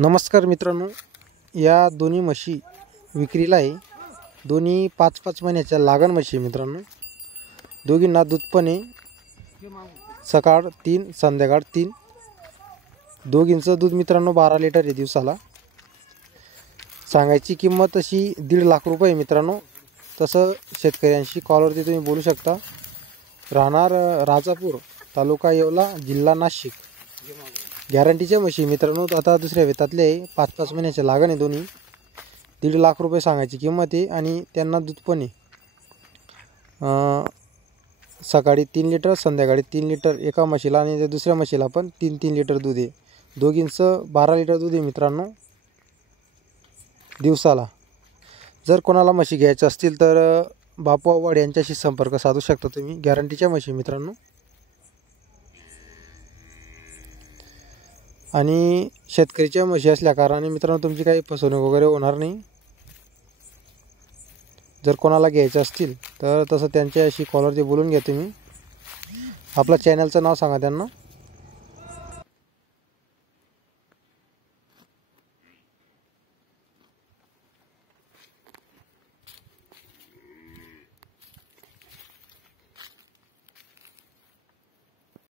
नमस्कार मित्रांनो, या दोन्ही म्हशी विक्रीला आहे। दोन्ही 5-5 महिन्याच्या लागण म्हशी मित्रांनो। दोघींना दूध पण आहे, सकाळ 3 संध्याकाळ 3। दोघींचं दूध मित्रांनो 12 लिटर आहे दिवसाला। सांगायची किंमत अशी 1.5 लाख रुपये मित्रांनो। तसं शेतकऱ्यांशी कॉलवरती तुम्ही बोलू शकता। राहणार राजापूर, तालुका येवला, जिल्हा नाशिक। गॅरंटीच्या म्हशी मित्रांनो आता दुसऱ्या वेतातले आहे। 5-5 महिन्याच्या लागण आहे दोन्ही। 1.5 लाख रुपये सांगायची किंमत आहे आणि त्यांना दूध पण आहे। सकाळी 3 लिटर संध्याकाळी 3 लिटर एका म्हशीला आणि दुसऱ्या म्हशीला पण 3-3 लिटर दूध आहे। दोघींचं 12 लिटर दूध आहे मित्रांनो दिवसाला। जर कोणाला म्हशी घ्यायच्या असतील तर बापू आव्हाड यांच्याशी संपर्क साधू शकता तुम्ही। गॅरंटीच्या म्हशी मित्रांनो। आणि शेतकरीच्या म्हशी असल्या कारणाने मित्रांनो तुमची काही फसवणूक वगैरे होणार नाही। जर कोणाला घ्यायचं असतील तर तसं त्यांच्याशी कॉलवरती बोलून घ्या तुम्ही। आपल्या चॅनलचं नाव सांगा त्यांना।